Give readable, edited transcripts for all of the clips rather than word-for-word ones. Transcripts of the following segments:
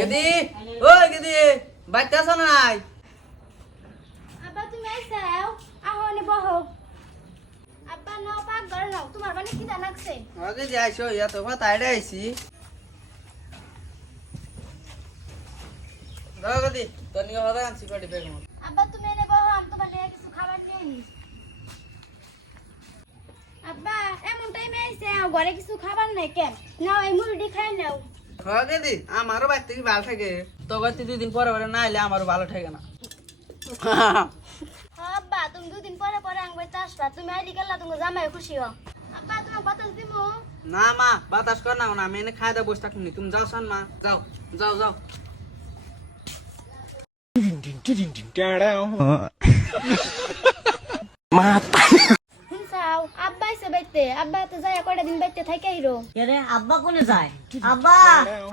গেদি ওই গেদি বাইতে আছো না নাই আব্বা তুমি আইসাও আহনি বহো আব্বা নাও পাক ঘর নাও তোমার বানি কি দানাকছে আগে যে আইছো ইয়া তো কথা আইডা আইছি দাও গেদি তোর নিয়ে হবে আনছি পাটি ব্যাগ মত আব্বা তুমি এনে বহো আমি তোমার লেগে কিছু খাবার নিয়ে নি আব্বা এমন টাইমে আইছে ঘরে কিছু খাবার নাই কেন নাও এই মুড়ি খাই নাও হবে দি আমারও বাইতে কি ভালো থাকে তো বাইতে দুই দিন পরে পরে না আইলে আমারও ভালো থাকে না আব্বা তুমি দুদিন পরে পরে আংবে চাষবা তুমি আইলি গেলা তুমি জামাই খুশি হও আব্বা তুমি বাতাস দিমু না মা বাতাস কর না আমি এনে খাই দা বসে থাকুনি তুমি যাও শোন মা যাও যাও যাও শুনছাও আব্বা আইছে বাইতে আব্বা তো যায় কয়টা দিন বাইতে থাকে হিরো রে আব্বা কোনে যায় আব্বা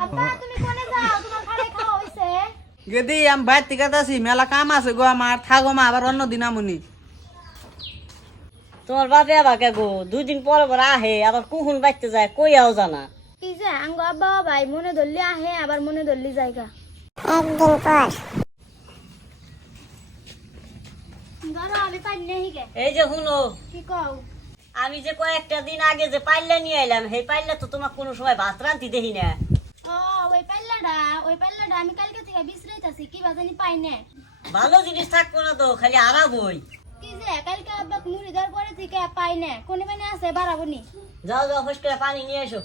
আব্বা তুমি কোনে যাও তোমার খাড়াই খাওয়া হইছে গেদি আমি বাইতে কাটাছি মেলা কাম আছে গো আমার থাকো মা আবার অন্য দিন আমুনি তোমার বাপে আবার কে গো 2 দিন পর পর আহে আবার কুহুন বাইতে যায় কই আও জানা কি যে আঙ্গ আব্বা ভাই মনে ধরলি আহে আবার মনে ধরলি জায়গা ধরো আমি পাই নেই গে এই যে হুনো কি কও আমি যে কয়েকটা দিন আগে যে পাইলা নিয়ে আইলাম সেই পাইলা তো তোমার কোনো সময় ভাত রান্তি দেখি না ও ওই পাল্লাটা আমি কালকে থেকে বিছরাইতাছি কি বাজানি পাই না ভালো জিনিস থাকবো না তো খালি আরাবই কি যে কালকে আব্বা মুড়ি দর পরে থেকে পাই না কোনে মানে আছে বাড়াবনি যাও যাও ফস করে পানি নিয়ে এসো